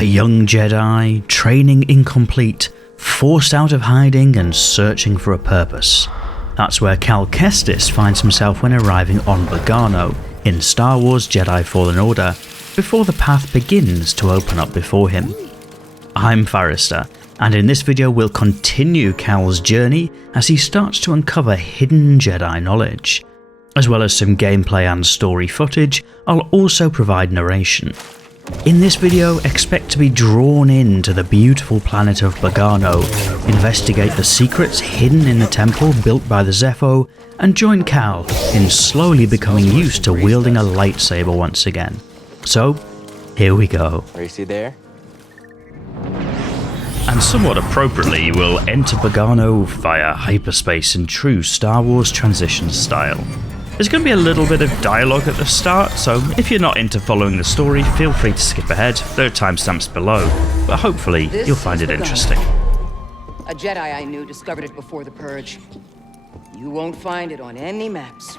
A young Jedi, training incomplete, forced out of hiding and searching for a purpose. That's where Cal Kestis finds himself when arriving on Bogano in Star Wars Jedi Fallen Order, before the path begins to open up before him. I'm Forrester, and in this video we'll continue Cal's journey as he starts to uncover hidden Jedi knowledge. As well as some gameplay and story footage, I'll also provide narration. In this video, expect to be drawn into the beautiful planet of Bogano, investigate the secrets hidden in the temple built by the Zepho, and join Cal in slowly becoming used to wielding a lightsaber once again. So, here we go. Racy there? And somewhat appropriately, we'll enter Bogano via hyperspace in true Star Wars transition style. There's going to be a little bit of dialogue at the start, so if you're not into following the story, feel free to skip ahead. There are timestamps below, but hopefully you'll find it interesting. A Jedi I knew discovered it before the Purge. You won't find it on any maps.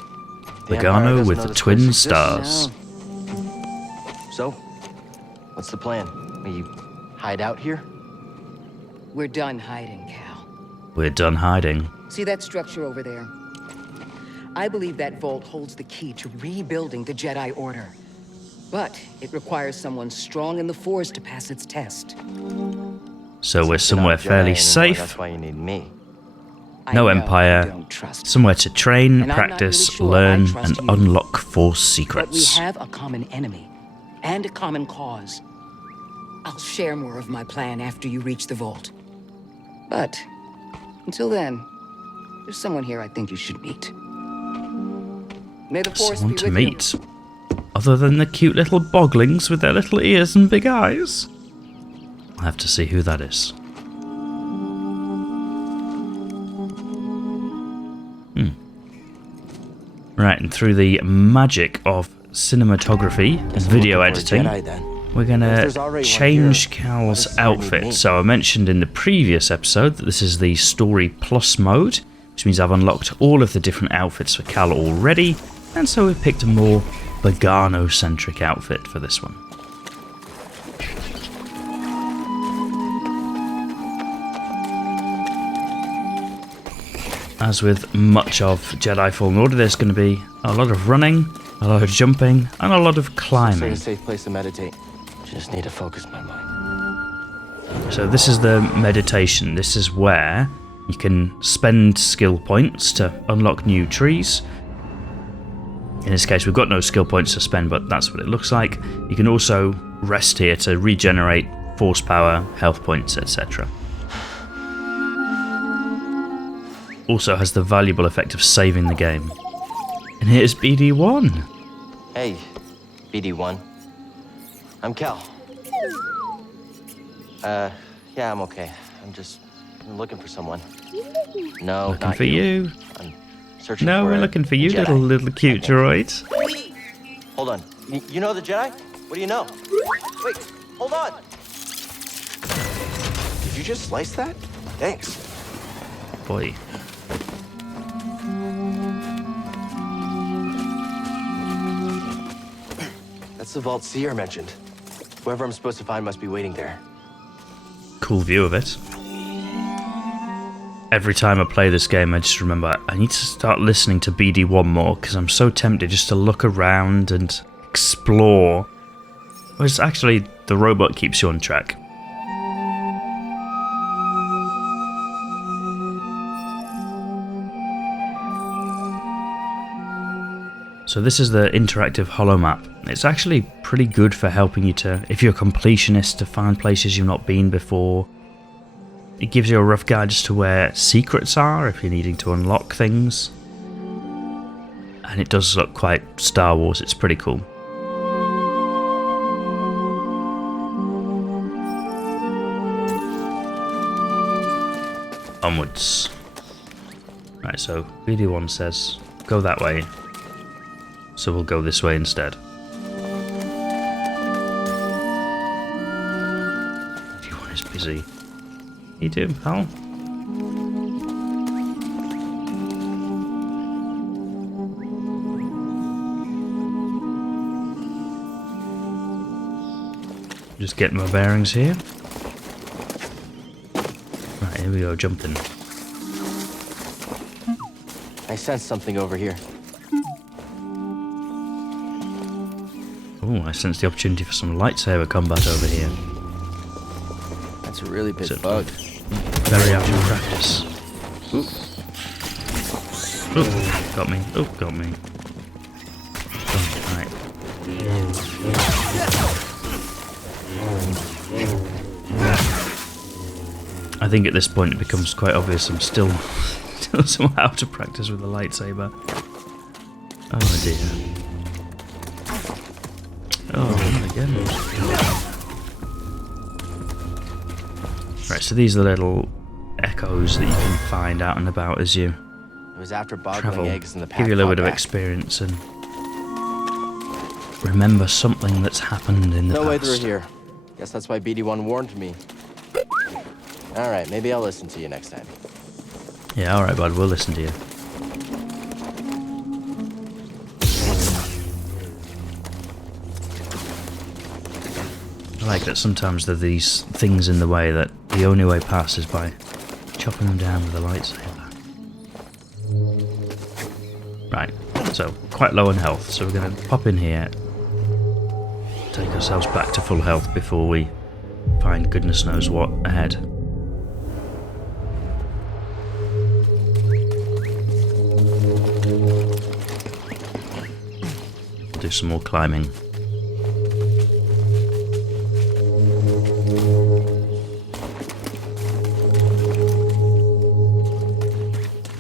Bogano with the twin stars. So, what's the plan? Will you hide out here? We're done hiding, Cal. We're done hiding. See that structure over there? I believe that vault holds the key to rebuilding the Jedi Order. But it requires someone strong in the Force to pass its test. So we're somewhere fairly safe. That's why you need me. No Empire. Somewhere to train, practice, learn, and unlock Force secrets. But we have a common enemy and a common cause. I'll share more of my plan after you reach the vault. But until then, there's someone here I think you should meet. May the Force Someone be to with meet. you. Other than the cute little boglings with their little ears and big eyes. I'll have to see who that is. Right, and through the magic of cinematography and video editing, we're going to change Cal's outfit. So I mentioned in the previous episode that this is the Story Plus mode, which means I've unlocked all of the different outfits for Cal already, and so we've picked a more Bogano-centric outfit for this one. As with much of Jedi Fallen Order, there's going to be a lot of running, a lot of jumping, and a lot of climbing. It's a safe place to meditate. Just need to focus my mind. So this is the meditation. This is where you can spend skill points to unlock new trees. In this case, we've got no skill points to spend, but that's what it looks like. You can also rest here to regenerate force power, health points, etc. Also has the valuable effect of saving the game. And here's BD1. Hey, BD1. I'm Cal. Yeah, I'm okay. I'm looking for someone. No, Looking not for you. I'm searching No, for we're looking for you, Jedi. little cute droid. Hold on. You know the Jedi? What do you know? Wait, hold on. Did you just slice that? Thanks. Boy. That's the vault Seer mentioned. Whoever I'm supposed to find must be waiting there. Cool view of it. Every time I play this game, I just remember I need to start listening to BD1 more, because I'm so tempted just to look around and explore. Whereas actually, the robot keeps you on track. So this is the interactive holomap. It's actually pretty good for helping you to, if you're a completionist, to find places you've not been before. It gives you a rough guide as to where secrets are if you're needing to unlock things. And it does look quite Star Wars, it's pretty cool. Onwards. Right, so BD1 says, go that way. So we'll go this way instead. BD1 is busy. How you doing, pal? Just getting my bearings here. Right, here we go, jumping. I sense something over here. Oh, I sense the opportunity for some lightsaber combat over here. That's a really big So- bug. Very out of practice. Oh, got me. Oh, got me. Oh, right. I think at this point it becomes quite obvious I'm still somehow out of practice with the lightsaber. Oh dear. Oh, not again. Right, so these are the little echoes that you can find out and about as you It was after boggling travel. eggs in the pack. Give you a little bit of back. experience and remember something that's happened in the No way through past. here. Guess that's why BD1 warned me. Alright, maybe I'll listen to you next time. Yeah, alright bud, we'll listen to you. I like that sometimes there are these things in the way that the only way past is by chopping them down with a lightsaber. Right, so quite low on health, so we're going to pop in here, take ourselves back to full health before we find goodness knows what ahead. Do some more climbing.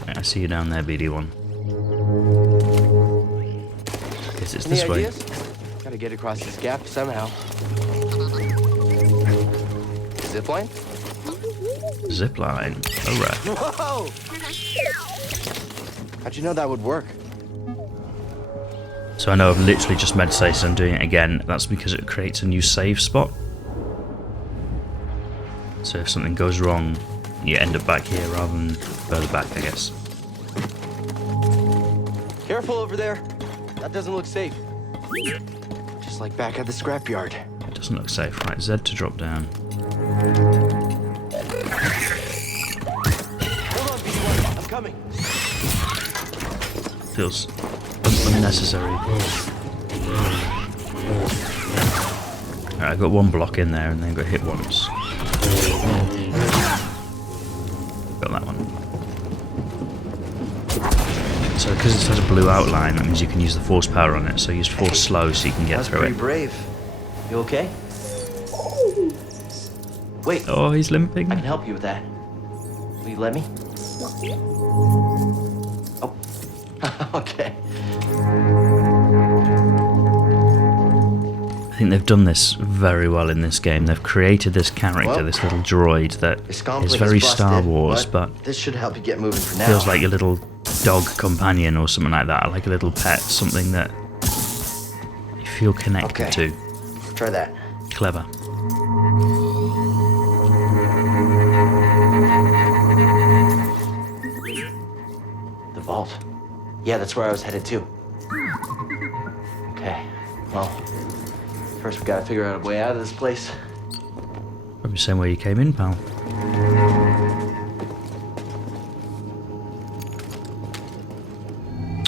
I see you down there, BD1. Guess it's this Any way. ideas? Gotta get across this gap somehow. Zipline? Zipline. Alright. Whoa! How'd you know that would work? So I know I've literally just meditated on doing it again. That's because it creates a new save spot. So if something goes wrong, you end up back here rather than further back, I guess. Careful over there. That doesn't look safe. Just like back at the scrapyard. It doesn't look safe. Right, Z to drop down. Hold on, BD1. I'm coming. Feels unnecessary. Alright, I got one block in there and then got hit once. Got that one. So because it has a blue outline, that means you can use the force power on it, so use force slow so you can get That's through pretty it. brave. You okay? Wait, Oh, he's limping. I can help you with that. Will you let me? Oh. Okay. I think they've done this very well in this game. They've created this character, Well, this little droid that Your is scomplink very is Star busted, Wars, but this should help you get moving for now. feels like a little dog companion or something like that, like a little pet, something that you feel connected Okay. to. Try that. Clever. The vault. Yeah, that's where I was headed to. Okay. Well, first we gotta figure out a way out of this place. Probably the same way you came in, pal.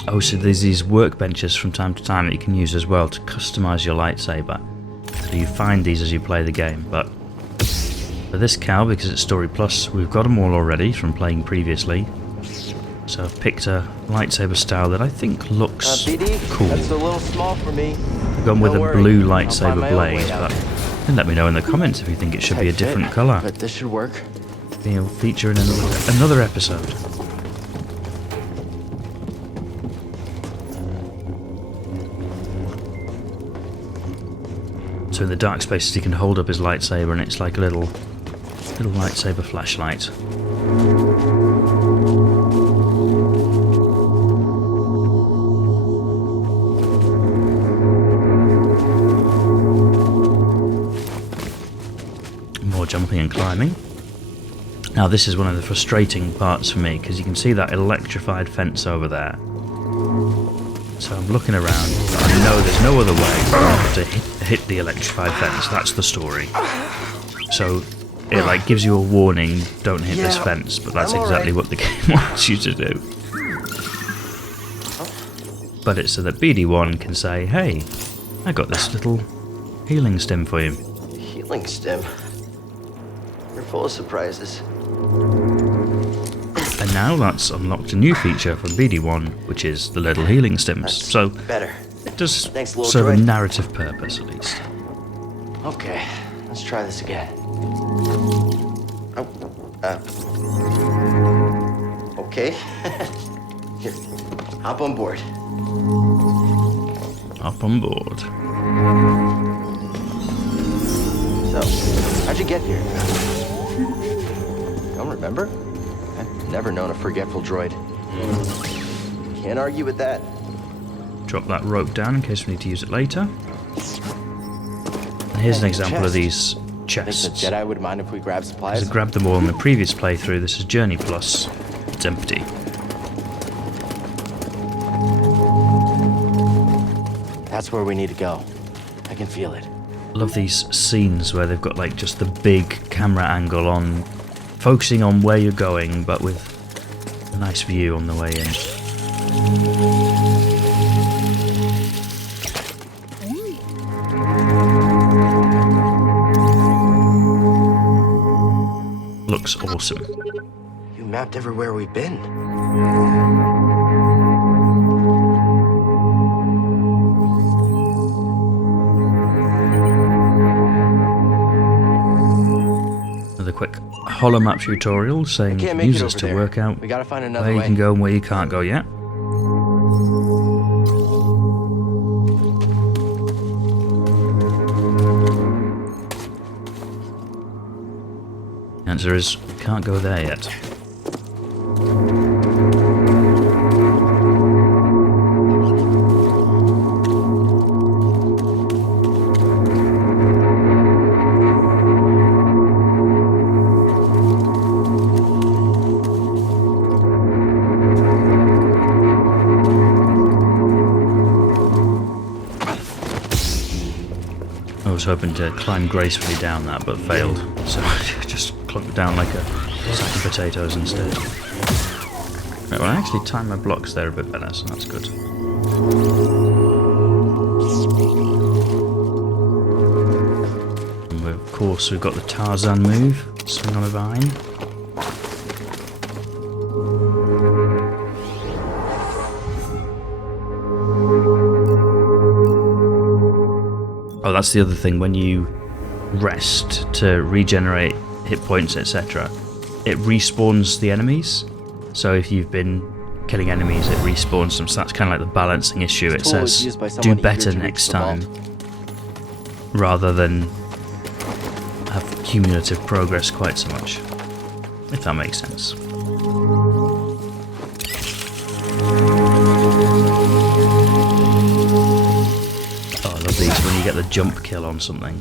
Oh, so there's these workbenches from time to time that you can use as well to customize your lightsaber. So you find these as you play the game, but for this cow, because it's Story Plus, we've got them all already from playing previously. So I've picked a lightsaber style that I think looks BD, cool. that's a little small for me. I've gone with Don't a worry, blue I'll find lightsaber my own way blade, out. but you can let me know in the comments if you think it should be a Tight fit, different colour. But this should work. It'll feature in another episode. So in the dark spaces he can hold up his lightsaber and it's like a little lightsaber flashlight. More jumping and climbing. Now this is one of the frustrating parts for me because you can see that electrified fence over there. So I'm looking around. I know there's no other way. I have to hit the electrified fence. That's the story. So it like gives you a warning, don't hit this fence, but that's exactly what the game wants you to do. But it's so that BD1 can say, hey, I got this little healing stim for you. Healing stim? You're full of surprises. And now that's unlocked a new feature for BD1, which is the little healing stims. That's so better. it does Thanks, little serve a droid. narrative purpose, at least. Okay, let's try this again. Okay. Here, hop on board. Up on board. So, how'd you get here? Don't remember? I've never known a forgetful droid. Can't argue with that. Drop that rope down in case we need to use it later. And here's an example of these chests. Think the Jedi would mind if we grab supplies? I grabbed them all in the previous playthrough. This is Journey Plus. It's empty. That's where we need to go. I can feel it. Love these scenes where they've got like just the big camera angle on, focusing on where you're going, but with a nice view on the way in. Looks awesome. You mapped everywhere we've been. Another quick holomap tutorial saying you Can't can make use it this over to there. work out We gotta find where another you way. can go and where you can't go yet. Answer is, can't go there yet. I was hoping to climb gracefully down that, but failed, so I just clunked down like a sack of potatoes instead. Right, well I actually timed my blocks there a bit better, so that's good. And of course we've got the Tarzan move, swing on a vine. Oh, that's the other thing, when you rest to regenerate hit points, etc., it respawns the enemies. So if you've been killing enemies, it respawns them, so that's kind of like the balancing issue. It tool is says, used by do someone eager better to reach next the time, vault. rather than have cumulative progress quite so much, if that makes sense. These when you get the jump kill on something.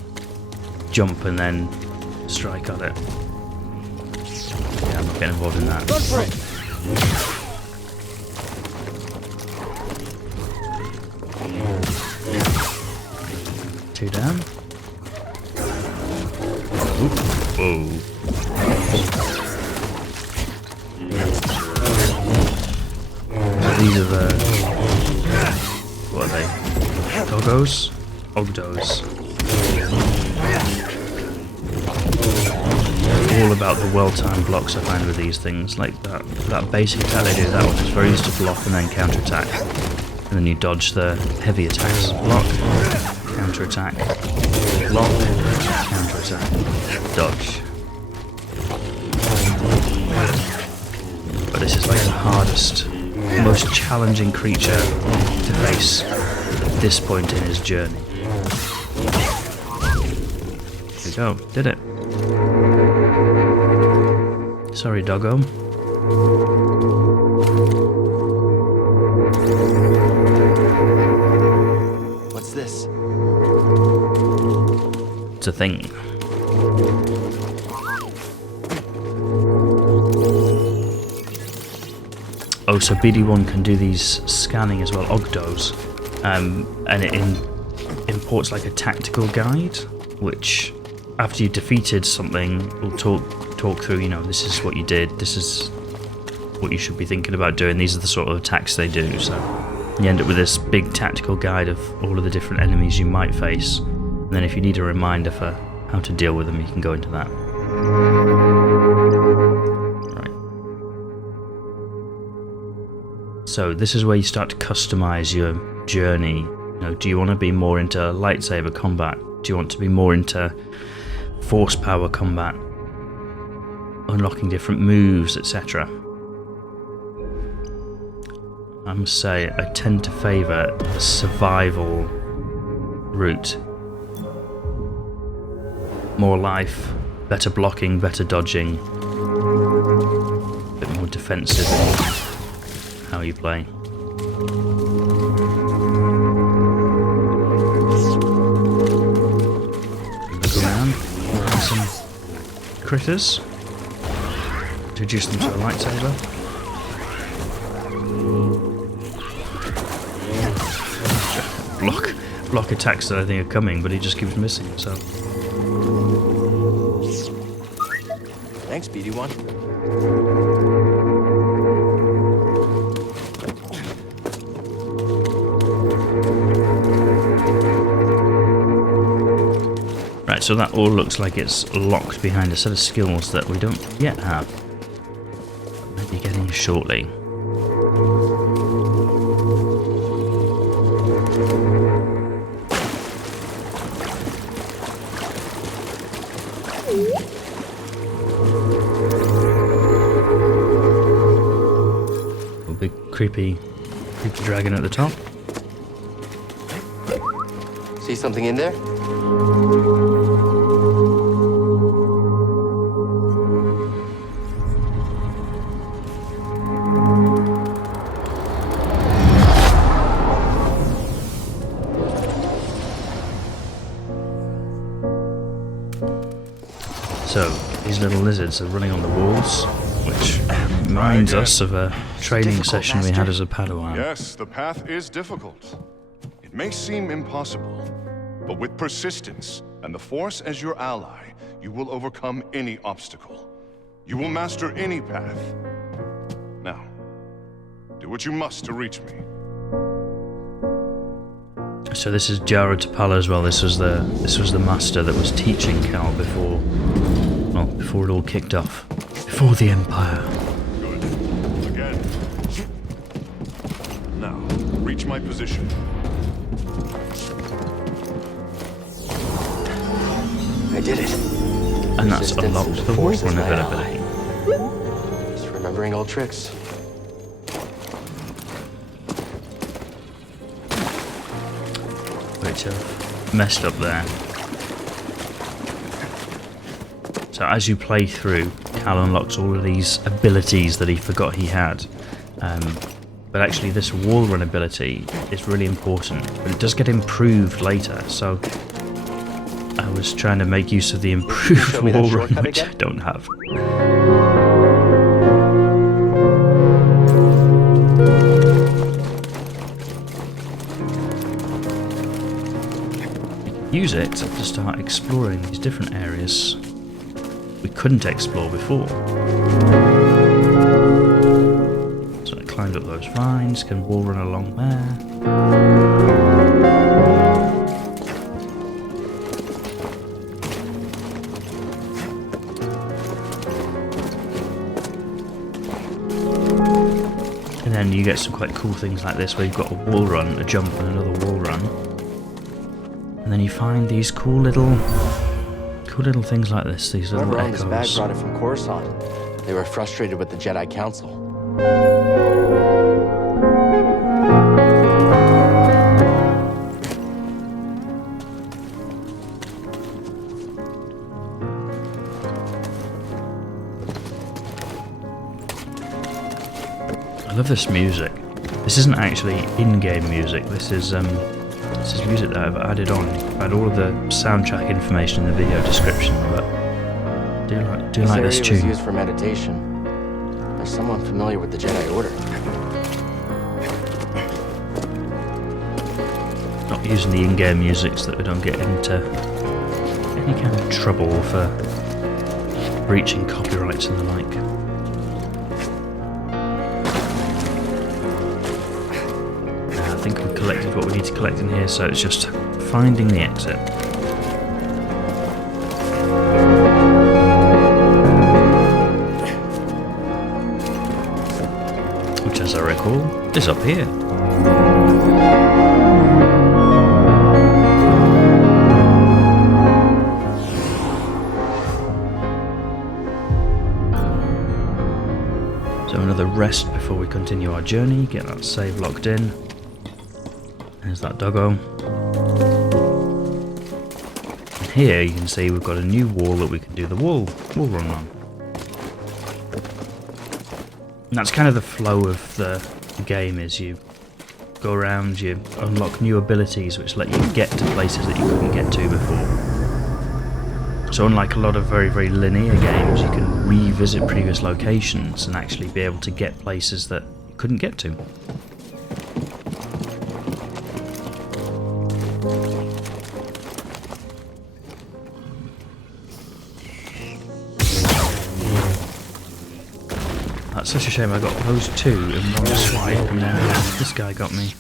Jump and then strike at it. Yeah, I'm not getting involved in that. Run for it! 2 down. Oop. Whoa. These are the... what are they? Doggos? Oggdos. All about the well-timed blocks I find with these things, like that basic attack they do, that one is very easy to block and then counter-attack. And then you dodge the heavy attacks. Block, counter-attack, block, counter-attack, dodge. But this is like the hardest, most challenging creature to face at this point in his journey. Here we go, did it. Sorry, doggo. What's this? It's a thing. Oh, so BD1 can do these scanning as well, Oggdos, and it imports like a tactical guide, which after you've defeated something, will talk through. You know, this is what you did. This is what you should be thinking about doing. These are the sort of attacks they do. So you end up with this big tactical guide of all of the different enemies you might face. And then if you need a reminder for how to deal with them, you can go into that. Right. So this is where you start to customize your journey. You know, do you want to be more into lightsaber combat? Do you want to be more into force power combat? Unlocking different moves, etc. I must say, I tend to favour the survival route. More life, better blocking, better dodging, a bit more defensive in how you play. Look around, find some critters, introduce them to a lightsaber. Block attacks that I think are coming, but he just keeps missing himself. Thanks, BD1. Right, so that all looks like it's locked behind a set of skills that we don't yet have. Maybe getting shortly. Creepy dragon at the top. See something in there? So these little lizards are running on the walls, which reminds us of a training session we had as a Padawan. Yes, the path is difficult. It may seem impossible, but with persistence and the Force as your ally, you will overcome any obstacle. You will master any path. Now, do what you must to reach me. So this is Jara Tapala as well. This was the master that was teaching Cal before it all kicked off. Before the Empire. Good. Again. Now, reach my position. I did it. And that's unlocked the wall run ability. Just remembering old tricks. Which have messed up there. So as you play through, Cal unlocks all of these abilities that he forgot he had. But actually this wall run ability is really important, but it does get improved later, so I was trying to make use of the improved wall run, which I don't have. Use it to start exploring these different areas we couldn't explore before. So I climbed up those vines, can wall run along there. And then you get some quite cool things like this where you've got a wall run, a jump and another wall run. And then you find these cool little things like this, these little Whoever echoes. owned this bag brought it from Coruscant. They were frustrated with the Jedi Council. I love this music. This isn't actually in-game music. This is music that I've added on. I've had all of the soundtrack information in the video description, but I do like this area was tune. used for meditation. As someone familiar with the Jedi Order. Not using the in-game music so that we don't get into any kind of trouble for breaching copyrights and the like. Now, I think we've collected what we need to collect in here, so it's just finding the exit. Which, as I recall, is up here. So another rest before we continue our journey, get that save locked in. There's that doggo. And here you can see we've got a new wall that we can do the wall run on. And that's kind of the flow of the game, is you go around, you unlock new abilities which let you get to places that you couldn't get to before. So unlike a lot of very, very linear games, you can revisit previous locations and actually be able to get places that you couldn't get to. That's such a shame I got those two in one swipe and then this guy got me.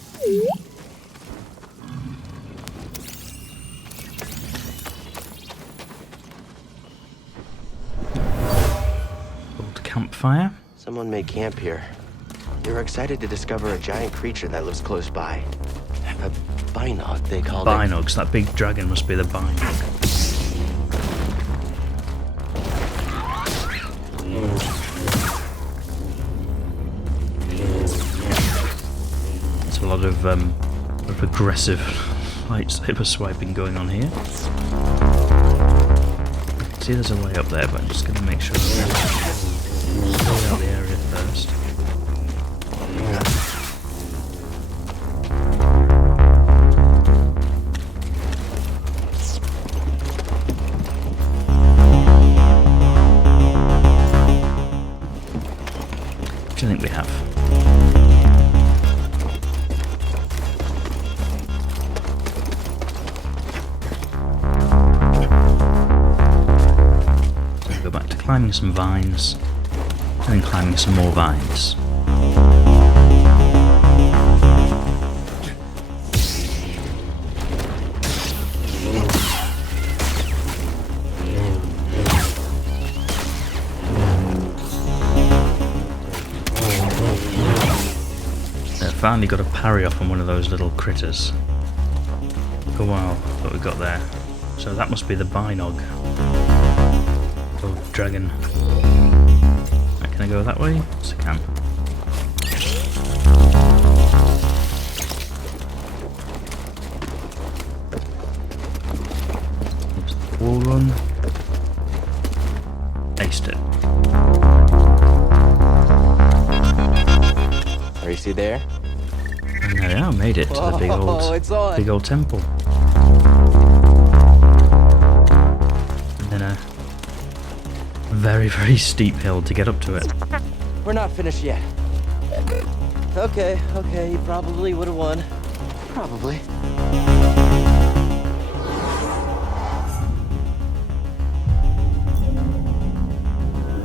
Campfire. Someone made camp here. They were excited to discover a giant creature that lives close by. A Binog, they called it. Binogs, that big dragon must be the Binog. There's a lot of aggressive lightsaber swiping going on here. See, there's a way up there, but I'm just going to make sure clear out the area first. What do you think we have? Go back to climbing some vines. And then climbing some more vines. I finally got a parry off on one of those little critters. Oh wow, what we got there. So that must be the Binog. Oh, dragon. Can I go that way? Yes, I can. Oops, the wall run. Aced it. Are you see there? And there we are, made it to the big old temple. And then a very, very steep hill to get up to it. We're not finished yet. Okay, you probably would have won. Probably.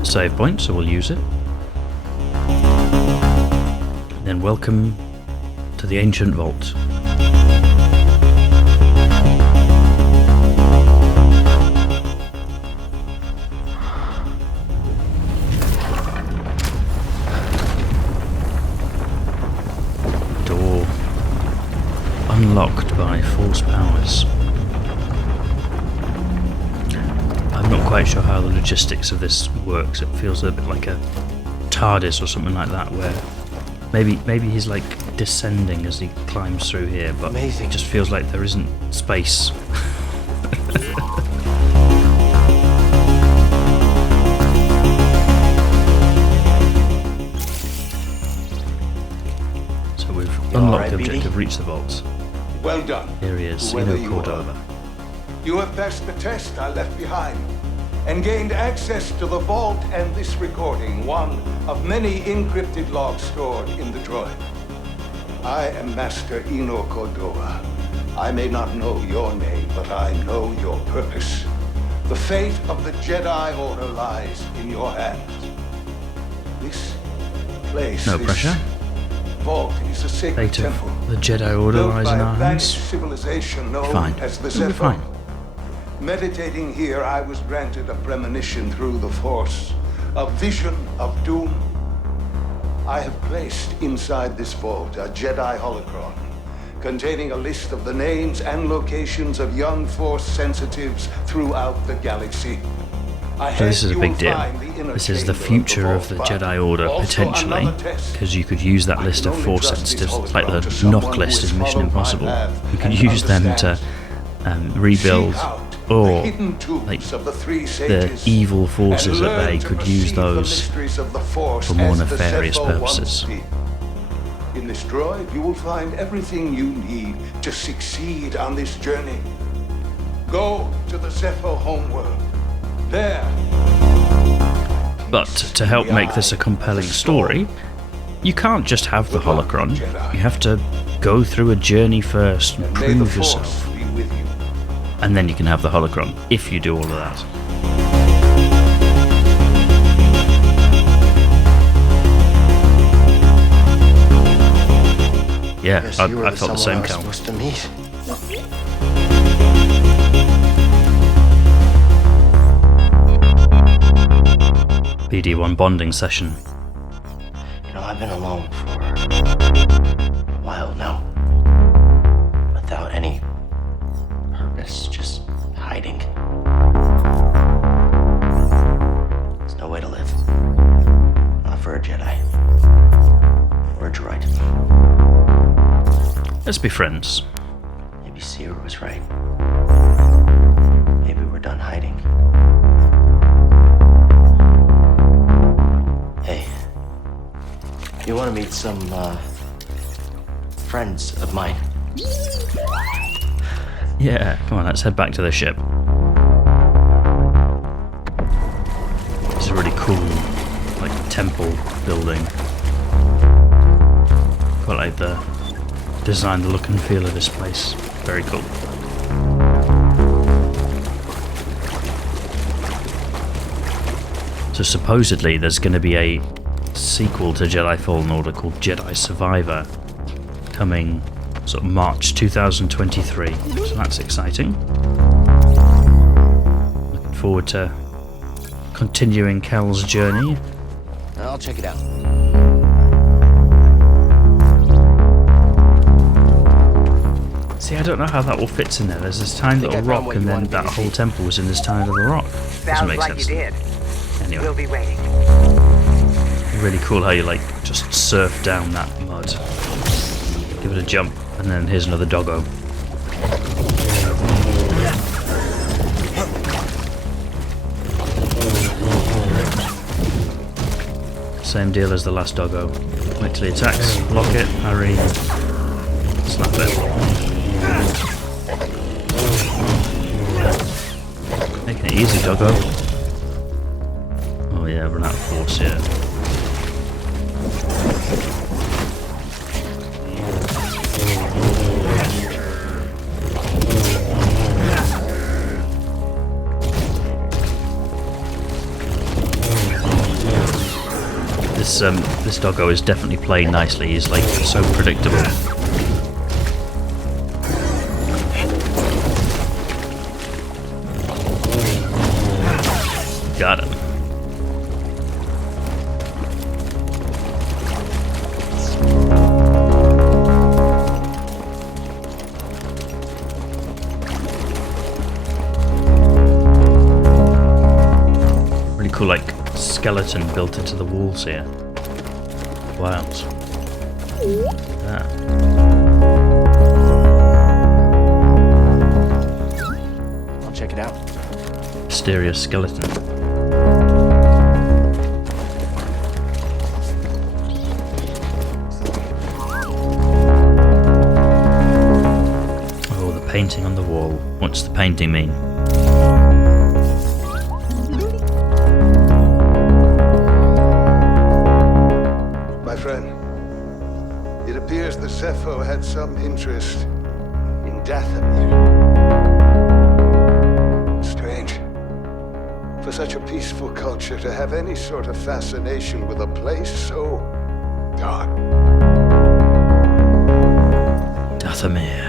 Save point, so we'll use it. And then welcome to the ancient vault. Unlocked by force powers. I'm not quite sure how the logistics of this works. It feels a bit like a TARDIS or something like that, where maybe he's like descending as he climbs through here, but Amazing. It just feels like there isn't space. So we've unlocked the objective, reached the vaults. Well done. Here he is, whoever you Cordova. are. You have passed the test I left behind. and gained access to the vault and this recording, one of many encrypted logs stored in the droid. I am Master Eno Kodoa. I may not know your name, but I know your purpose. The fate of the Jedi Order lies in your hands. This place, No pressure. vault is a sacred Fate of temple. the Jedi Order Built lies by in a our vanished hands. civilization known Fine. as the We'll be Zephyr. fine. Meditating here, I was granted a premonition through the Force, a vision of doom. I have placed inside this vault a Jedi holocron containing a list of the names and locations of young Force sensitives throughout the galaxy. So this is a big deal. This is the future of the Jedi Order, potentially, because you could use that list of Force sensitives, like the knock list in Mission Impossible. You could use them to rebuild, or like the evil forces at bay could use those for more nefarious purposes. In this droid, you will find everything you need to succeed on this journey. Go to the Zephyr homeworld. There. But to help make this a compelling story, you can't just have the holocron. You have to go through a journey first and May the prove Force yourself. be with you. And then you can have the holocron, if you do all of that. Yeah, Guess I you were felt the someone same, I was Cal. supposed to meet. BD1 bonding session. You know, I've been alone for a while now. Without any purpose, just hiding. There's no way to live. Not for a Jedi. Or a droid. Let's be friends. Maybe Seer was right. Maybe we're done hiding. Hey, you want to meet some, friends of mine? Yeah, come on, let's head back to the ship. This is a really cool, like, temple building. Quite like the design, the look and feel of this place. Very cool. So supposedly there's going to be a sequel to Jedi Fallen Order called Jedi Survivor coming sort of March 2023. So that's exciting. Looking forward to continuing Kel's journey. I'll check it out. See, I don't know how that all fits in there. There's this tiny little rock, and then that whole temple was in this tiny little rock. Doesn't Sounds make like sense. you did. Anyway, We'll be waiting. really cool how you like just surf down that mud, give it a jump, and then here's another doggo. Same deal as the last doggo. Wait till he attacks, lock it, hurry, slap it. Making it easy, doggo. Oh yeah, run out of force here. This doggo is definitely playing nicely. He's like so predictable. Got him. Really cool, like skeleton built into the walls here. Wild. Ah. I'll check it out. Mysterious skeleton. Oh, the painting on the wall. What's the painting mean? interest in Dathomir. Strange. For such a peaceful culture to have any sort of fascination with a place so dark. Dathomir.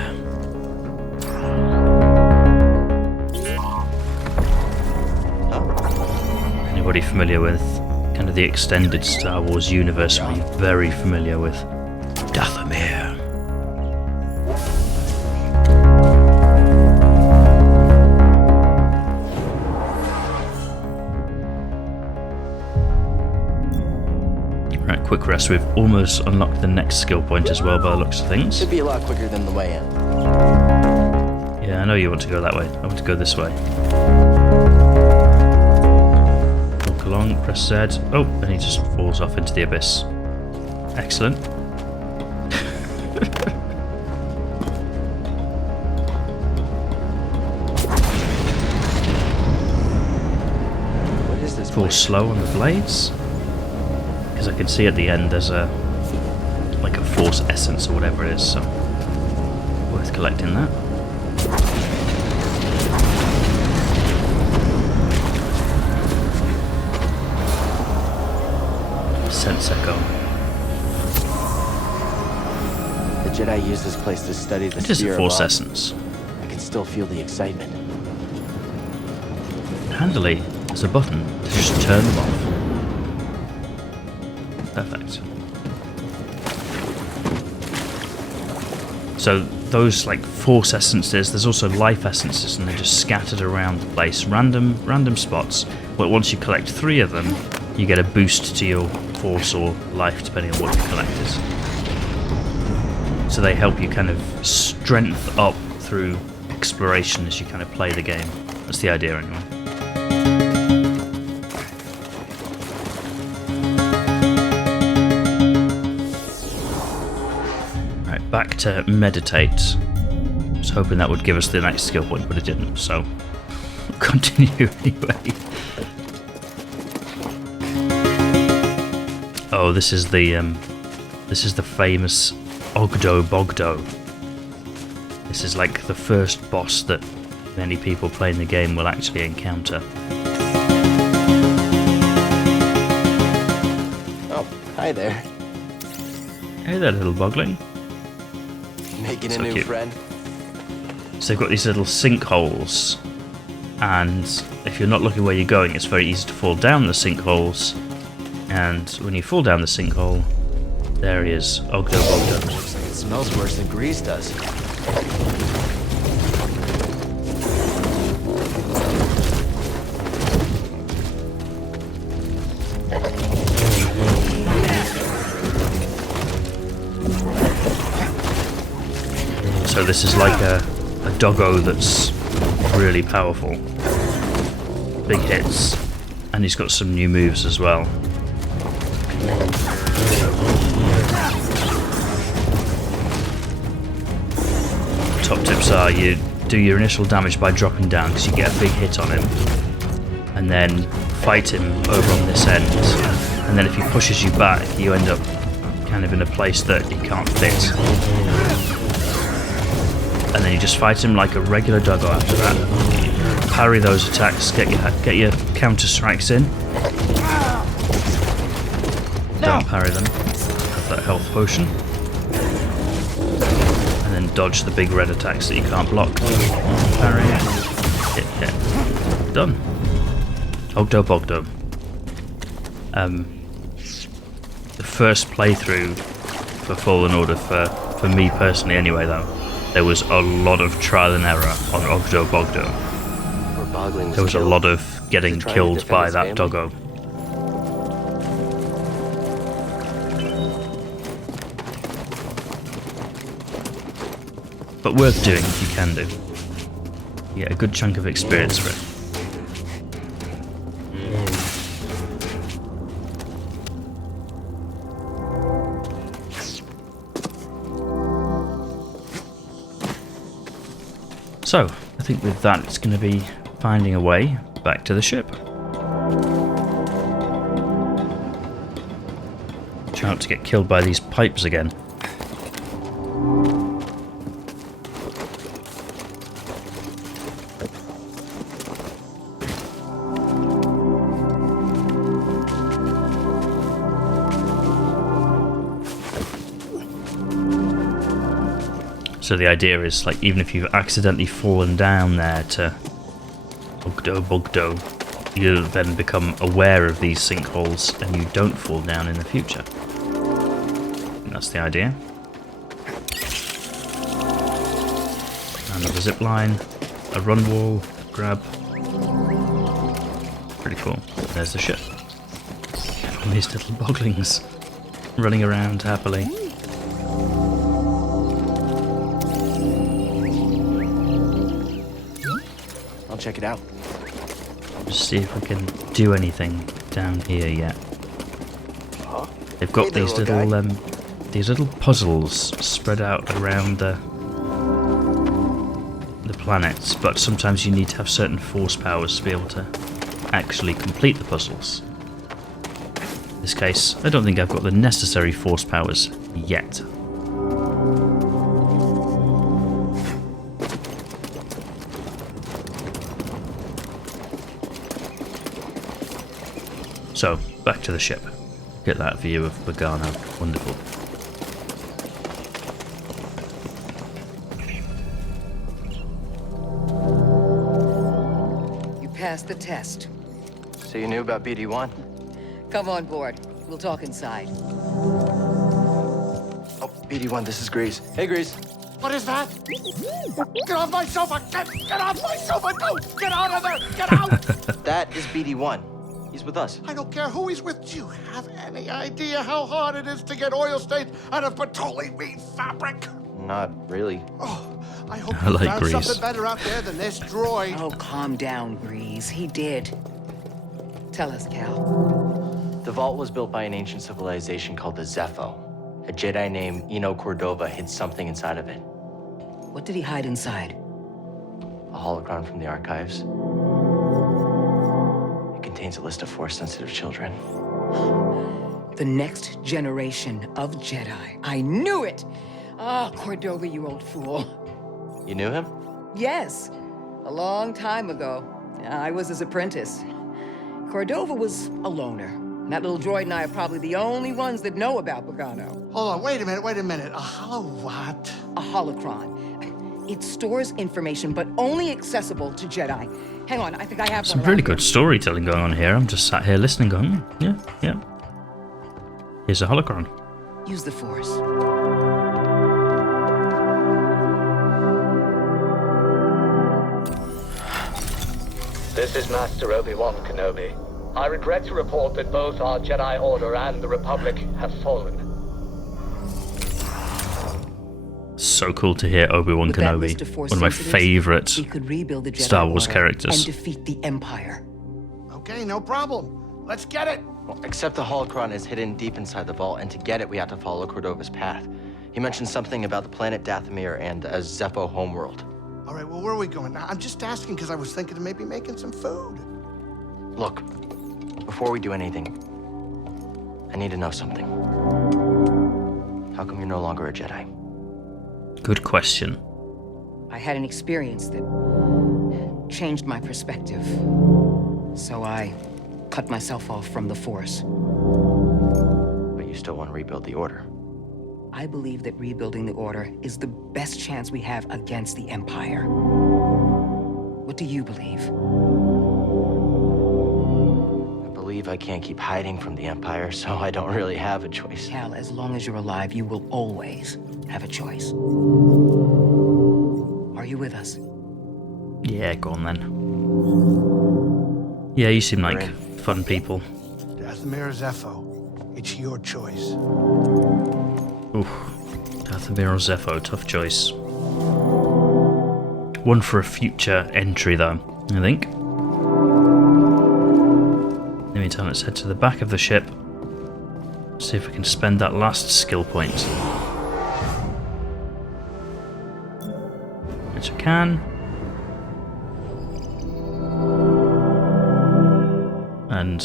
Anybody familiar with kind of the extended Star Wars universe? Are you very familiar with Dathomir? Right, quick rest. We've almost unlocked the next skill point as well by the looks of things. Should be a lot quicker than the way in. Yeah, I know you want to go that way. I want to go this way. Walk along, press Z. Oh, and he just falls off into the abyss. Excellent. What is this Fall place? slow on the blades. Because I can see at the end there's a like a force essence or whatever it is, so worth collecting that. Sense echo. The Jedi used this place to study the It is a sphere force above. essence. I can still feel the excitement. Handily, there's a button to just turn them off. Perfect. So those like force essences, there's also life essences, and they're just scattered around the place, random spots. But once you collect 3 of them, you get a boost to your force or life, depending on what you collected. So they help you kind of strength up through exploration as you kind of play the game. That's the idea, anyway. Back to meditate. I was hoping that would give us the next skill point, but it didn't, so we'll continue anyway. Oh, this is the famous Oggdo Bogdo. This is like the first boss that many people playing the game will actually encounter. Oh, hi there. Hey there, little bogling. Making So a new cute. friend. So they've got these little sinkholes, and if you're not looking where you're going, it's very easy to fall down the sinkholes. And when you fall down the sinkhole, there he is, Oggdo Bogdo. Looks like it smells worse than grease does. So this is like a doggo that's really powerful. Big hits. And he's got some new moves as well. Top tips are you do your initial damage by dropping down because you get a big hit on him. And then fight him over on this end. And then if he pushes you back, you end up kind of in a place that he can't fit. And then you just fight him like a regular doggo after that. Parry those attacks, get your counter strikes in. Don't parry them. Have that health potion. And then dodge the big red attacks that you can't block. Parry. Hit. Done. Oggdo Bogdo. The first playthrough for Fallen Order, for me personally anyway though, there was a lot of trial and error on Oggdo Bogdo. Where Bogling There was a killed. lot of getting trying to killed defend by his that family? doggo. But worth doing if you can do. You get a good chunk of experience for it. So, I think with that it's going to be finding a way back to the ship. Try not to get killed by these pipes again. So the idea is, like, even if you've accidentally fallen down there to Oggdo Bogdo, you'll then become aware of these sinkholes and you don't fall down in the future. And that's the idea. Another zip line, a run wall, grab. Pretty cool. There's the ship. All these little boglings running around happily. I'll check it out. Just see if we can do anything down here yet. They've got Hey there, these little puzzles spread out around the planets, but sometimes you need to have certain force powers to be able to actually complete the puzzles. In this case, I don't think I've got the necessary force powers yet. So, back to the ship. Get that view of Bogano. Wonderful. You passed the test. So you knew about BD-1? Come on board. We'll talk inside. Oh, BD-1, this is Grease. Hey, Grease. What is that? Get off my sofa! Get off my sofa! No! Get out of there! Get out! That is BD-1. He's with us. I don't care who he's with. Do you have any idea how hard it is to get oil stains out of petroleum fabric? Not really. Oh, I hope I you like found Grease. something better out there than this droid. Oh, calm down, Breeze. He did. Tell us, Cal. The vault was built by an ancient civilization called the Zepho. A Jedi named Eno Cordova hid something inside of it. What did he hide inside? A holocron from the archives. It contains a list of Force-sensitive children. The next generation of Jedi. I knew it! Ah, Cordova, you old fool. You knew him? Yes, a long time ago. I was his apprentice. Cordova was a loner. That little droid and I are probably the only ones that know about Bogano. Hold on, wait a minute. A hollow what? A holocron. It stores information, but only accessible to Jedi. Hang on, I think I have Some one really around good storytelling going on here. I'm just sat here listening going, yeah. Here's a holocron. here. Use the Force. This is Master Obi-Wan Kenobi. I regret to report that both our Jedi Order and the Republic have fallen. So cool to hear Obi-Wan With that list Kenobi, of Force one of my sensitives, favourite we could rebuild the Jedi Star Wars Order characters. and defeat the Empire. Okay, no problem. Let's get it. Well, except the holocron is hidden deep inside the vault, and to get it, we have to follow Cordova's path. He mentioned something about the planet Dathomir and a Zepho homeworld. All right, well, where are we going? I'm just asking because I was thinking of maybe making some food. Look, before we do anything, I need to know something. How come you're no longer a Jedi? Good question. I had an experience that changed my perspective. So I cut myself off from the Force. But you still want to rebuild the Order. I believe that rebuilding the Order is the best chance we have against the Empire. What do you believe? I believe I can't keep hiding from the Empire, so I don't really have a choice. Cal, as long as you're alive, you will always have a choice. Are you with us? Yeah, go on then. Yeah, you seem like Right. fun people. Dathomir Zepho. It's your choice. Oof. Dathomir or Zepho, tough choice. One for a future entry, though, I think. In the meantime, let's head to the back of the ship. See if we can spend that last skill point. Which we can. And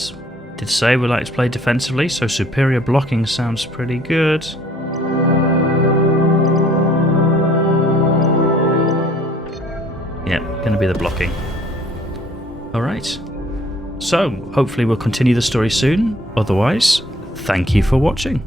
did say we like to play defensively, so superior blocking sounds pretty good. Yep, gonna be the blocking. Alright. So, hopefully we'll continue the story soon. Otherwise, thank you for watching.